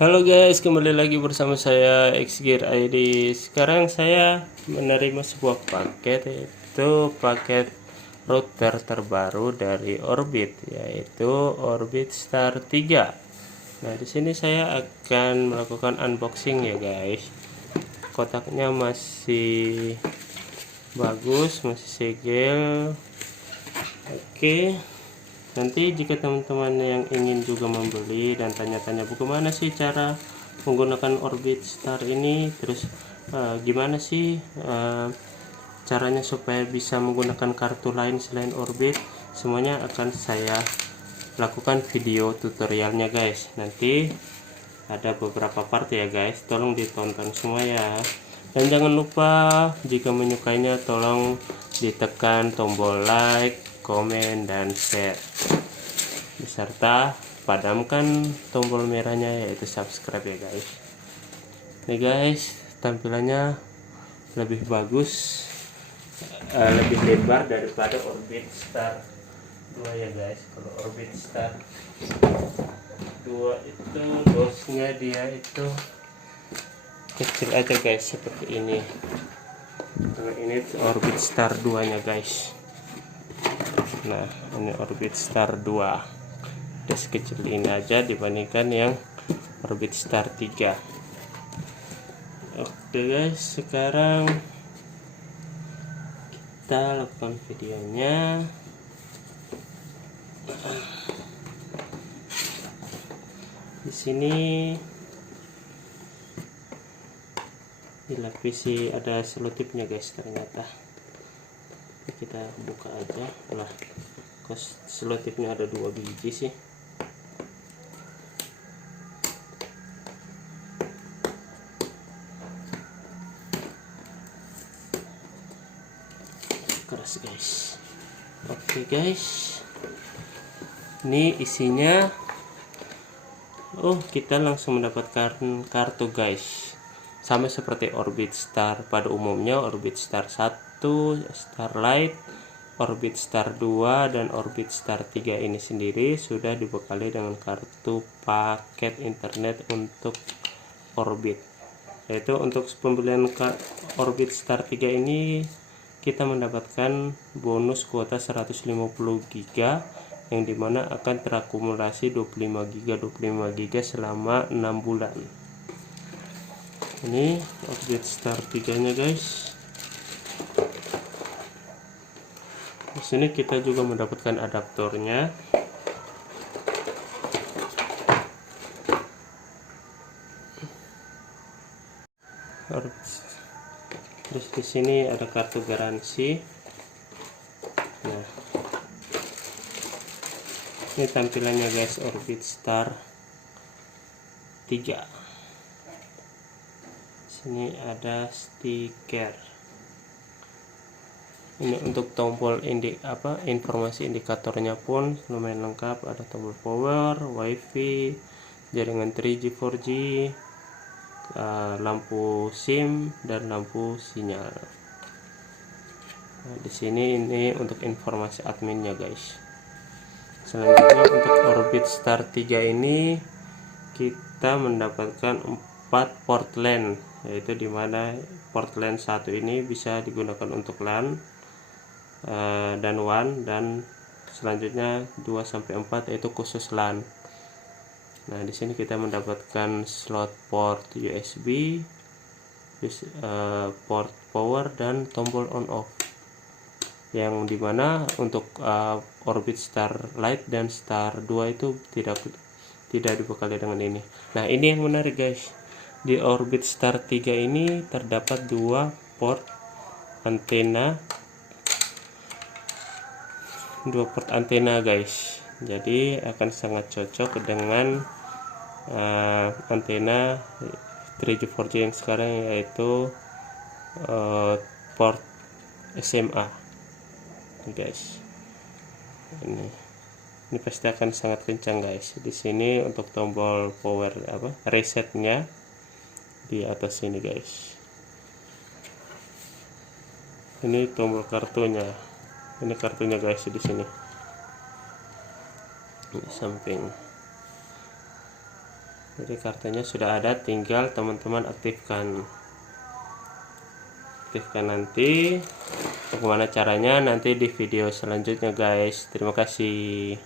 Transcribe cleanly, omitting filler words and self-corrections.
Halo guys, kembali lagi bersama saya Xgear ID. Sekarang saya menerima sebuah paket, yaitu paket router terbaru dari Orbit, yaitu Orbit Star 3. Nah, di sini saya akan melakukan unboxing ya guys. Kotaknya masih bagus, masih segel. Oke. Nanti jika teman-teman yang ingin juga membeli dan tanya-tanya bagaimana sih cara menggunakan Orbit Star ini, terus gimana sih caranya supaya bisa menggunakan kartu lain selain Orbit, semuanya akan saya lakukan video tutorialnya guys. Nanti ada beberapa part ya guys, tolong ditonton semua ya. Dan jangan lupa jika menyukainya tolong ditekan tombol like, komen, dan share, beserta padamkan tombol merahnya yaitu subscribe ya guys. Nih guys, tampilannya lebih bagus, lebih lebar daripada Orbit Star 2 ya guys. Kalau Orbit Star 2 itu dosnya dia itu kecil aja guys, seperti ini. Kalau ini Orbit Star 2 nya guys. Nah, ini Orbit Star 2 udah sekecil ini aja dibandingkan yang Orbit Star 3. Oke guys, sekarang kita lakukan videonya. Di sini dilapisi ada selotipnya guys, ternyata. Kita buka aja lah, kos selotipnya ada 2 biji sih. Keras guys. Oke guys, ini isinya. Kita langsung mendapatkan kartu guys, sama seperti Orbit Star pada umumnya. Orbit Star 1, Starlight, Orbit Star 2, dan Orbit Star 3 ini sendiri sudah dibekali dengan kartu paket internet untuk Orbit. Yaitu untuk pembelian Orbit Star 3 ini kita mendapatkan bonus kuota 150 GB, yang dimana akan terakumulasi 25 GB selama 6 bulan. Ini Orbit Star 3 nya guys. Di sini kita juga mendapatkan adaptornya. Terus di sini ada kartu garansi. Nah, ini tampilannya guys, Orbit Star 3. Sini ada stiker. Ini untuk tombol informasi indikatornya pun lumayan lengkap. Ada tombol power, wifi, jaringan 3G 4G, lampu SIM, dan lampu sinyal. Nah, di sini ini untuk informasi adminnya guys. Selanjutnya untuk Orbit Star 3 ini kita mendapatkan 4 port LAN, yaitu dimana port LAN 1 ini bisa digunakan untuk LAN dan WAN, dan selanjutnya 2-4 yaitu khusus LAN. Nah, di sini kita mendapatkan slot port USB, port power, dan tombol on off, yang dimana untuk Orbit Star Lite dan Star 2 itu tidak dibekali dengan ini. Nah, ini yang menarik guys, di Orbit Star 3 ini terdapat 2 port antena, guys. Jadi akan sangat cocok dengan antena 3G 4G yang sekarang, yaitu port SMA guys. Ini pasti akan sangat kencang guys. Di sini untuk tombol power resetnya di atas sini guys. Ini tombol kartunya. Ini kartunya guys di sini. Di samping. Jadi kartunya sudah ada, tinggal teman-teman aktifkan nanti. Bagaimana caranya nanti di video selanjutnya guys. Terima kasih.